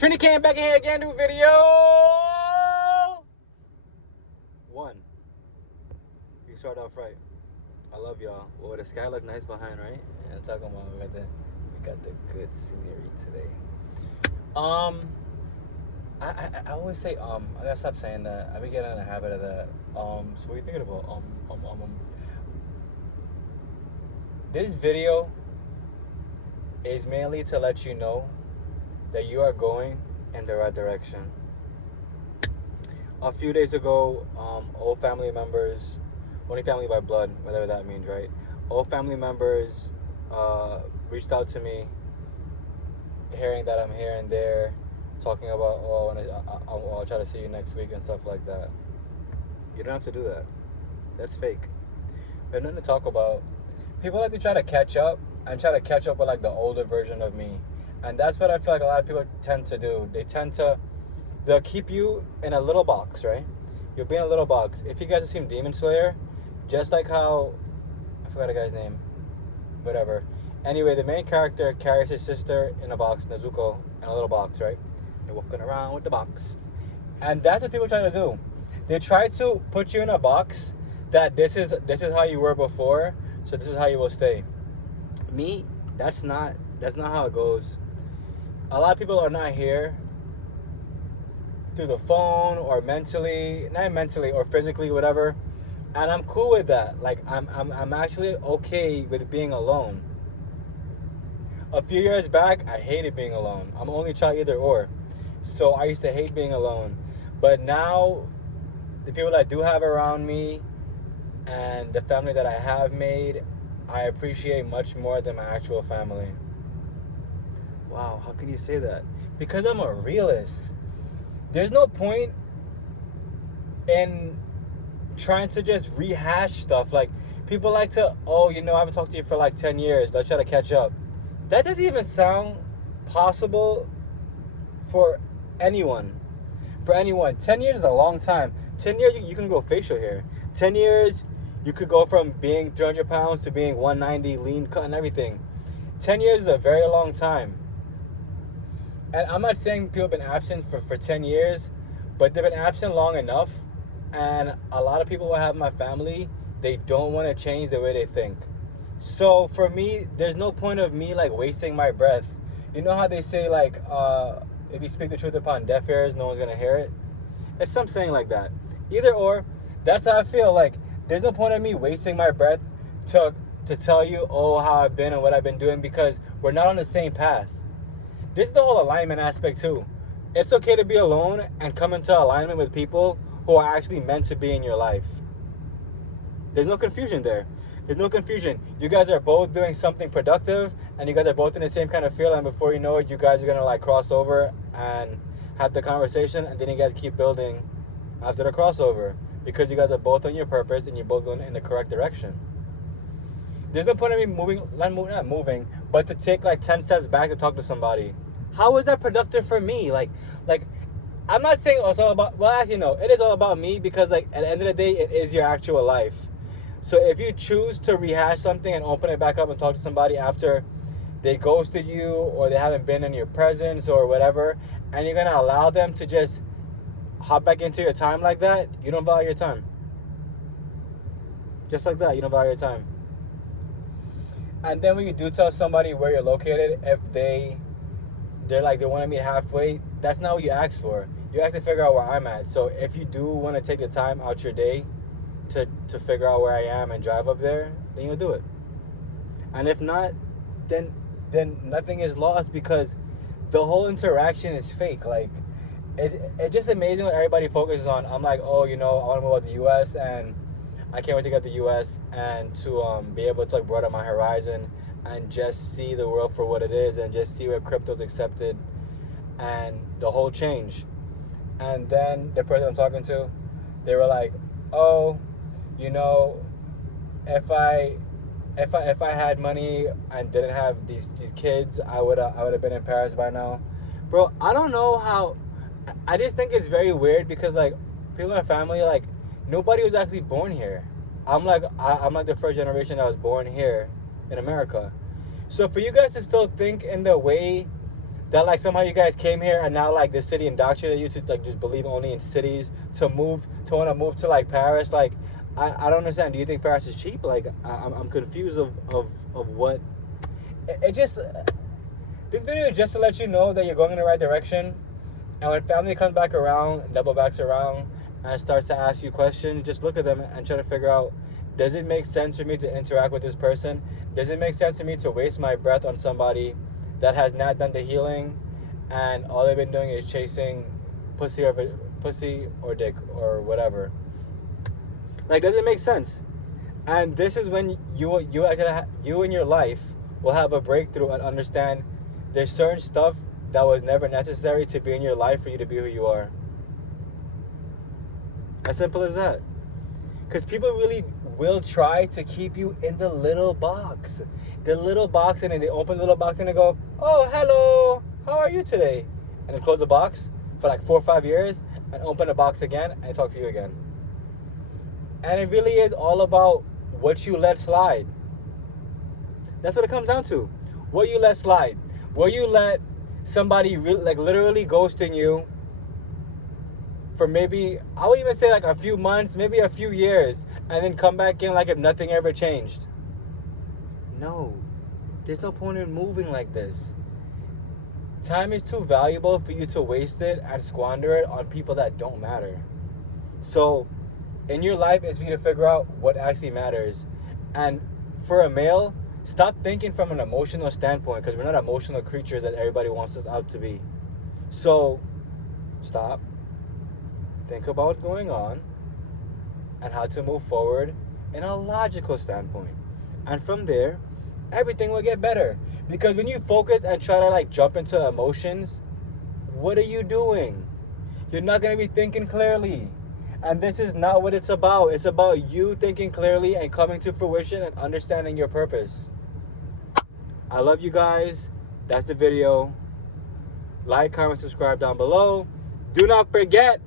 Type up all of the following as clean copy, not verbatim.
Trini came back in here again, new video. One. You start off right. I love y'all. Well, the sky look nice behind, right? And I'm talking about we got the good scenery today. I always say I gotta stop saying that. I've been getting in the habit of that. So what are you thinking about? This video is mainly to let you know that you are going in the right direction. A few days ago, old family members, only family by blood, whatever that means, right? Old family members reached out to me, hearing that I'm here and there, talking about, I'll try to see you next week and stuff like that. You don't have to do that. That's fake. There's nothing to talk about. People like to try to catch up and try to catch up with like the older version of me. And that's what I feel like a lot of people tend to do. They'll keep you in a little box, right? You'll be in a little box. If you guys have seen Demon Slayer, just like how, I forgot the guy's name, whatever. Anyway, the main character carries his sister in a box, Nezuko, in a little box, right? They're walking around with the box. And that's what people try to do. They try to put you in a box that this is how you were before, so this is how you will stay. Me, that's not how it goes. A lot of people are not here through the phone or not mentally or physically, whatever. And I'm cool with that. Like I'm actually okay with being alone. A few years back, I hated being alone. I'm only child either or. So I used to hate being alone. But now the people that I do have around me and the family that I have made, I appreciate much more than my actual family. Wow, how can you say that? Because I'm a realist. There's no point in trying to just rehash stuff. Like, people like to, I haven't talked to you for like 10 years. Let's try to catch up. That doesn't even sound possible for anyone. 10 years is a long time. 10 years, you can grow facial hair. 10 years, you could go from being 300 pounds to being 190, lean cut and everything. 10 years is a very long time. And I'm not saying people have been absent for 10 years, but they've been absent long enough. And a lot of people who have my family, they don't want to change the way they think. So for me, there's no point of me like wasting my breath. You know how they say like, if you speak the truth upon deaf ears, no one's going to hear it? It's some saying like that. Either or, that's how I feel. Like, there's no point of me wasting my breath to tell you, how I've been and what I've been doing, because we're not on the same path. This is the whole alignment aspect too. It's okay to be alone and come into alignment with people who are actually meant to be in your life. There's no confusion there. There's no confusion. You guys are both doing something productive, and you guys are both in the same kind of feel, and before you know it, you guys are going to like cross over and have the conversation, and then you guys keep building after the crossover, because you guys are both on your purpose and you're both going in the correct direction. There's no point in me not moving, but to take like 10 steps back to talk to somebody. How is that productive for me? Like I'm not saying it's all about, well, actually, no, it is all about me, because like at the end of the day, it is your actual life. So if you choose to rehash something and open it back up and talk to somebody after they ghosted you or they haven't been in your presence or whatever, and you're going to allow them to just hop back into your time like that, you don't value your time. Just like that, you don't value your time. And then when you do tell somebody where you're located, if they're like they want to meet halfway, that's not what you asked for. You have to figure out where I'm at. So if you do want to take the time out your day to figure out where I am and drive up there, then you'll do it. And if not, then nothing is lost, because the whole interaction is fake. Like, it's just amazing what everybody focuses on. I'm like, I want to move out to the U.S. and I can't wait to get to the U.S. and to be able to like broaden my horizon and just see the world for what it is, and just see where crypto's accepted and the whole change. And then the person I'm talking to, they were like, if I had money and didn't have these kids, I would have been in Paris by now. Bro, I don't know how. I just think it's very weird, because like people in my family, like nobody was actually born here. I'm like the first generation that was born here in America. So for you guys to still think in the way that like somehow you guys came here and now like the city indoctrinated you to like just believe only in cities, to want to move to like Paris. Like I don't understand. Do you think Paris is cheap? Like I'm confused of what it just. This video is just to let you know that you're going in the right direction. And when family comes back around, double backs around, and starts to ask you questions, just look at them and try to figure out, does it make sense for me to interact with this person? Does it make sense for me to waste my breath on somebody that has not done the healing, and all they've been doing is chasing pussy or dick or whatever? Like, does it make sense? And this is when you in your life will have a breakthrough and understand there's certain stuff that was never necessary to be in your life for you to be who you are. As simple as that. Because people really will try to keep you in the little box. The little box, and then they open the little box and they go, oh, hello, how are you today? And then close the box for like 4 or 5 years and open the box again and talk to you again. And it really is all about what you let slide. That's what it comes down to. What you let slide. What you let somebody like literally ghosting you for maybe, I would even say like a few months, maybe a few years, and then come back in like if nothing ever changed. No, there's no point in moving like this. Time is too valuable for you to waste it and squander it on people that don't matter. So in your life, it's for you to figure out what actually matters. And for a male, stop thinking from an emotional standpoint, because we're not emotional creatures that everybody wants us out to be. So stop, think about what's going on and how to move forward in a logical standpoint. And from there, everything will get better. Because when you focus and try to like jump into emotions, what are you doing? You're not going to be thinking clearly. And this is not what it's about. It's about you thinking clearly and coming to fruition and understanding your purpose. I love you guys. That's the video. Like, comment, subscribe down below. Do not forget,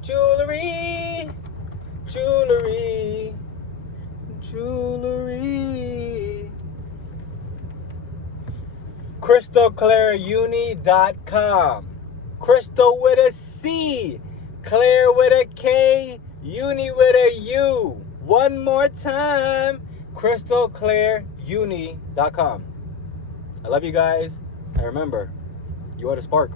jewelry, jewelry, jewelry. CrystalClareUni.com. Crystal with a C, Claire with a K, Uni with a U. One more time, CrystalClareUni.com. I love you guys, and remember, you are the spark.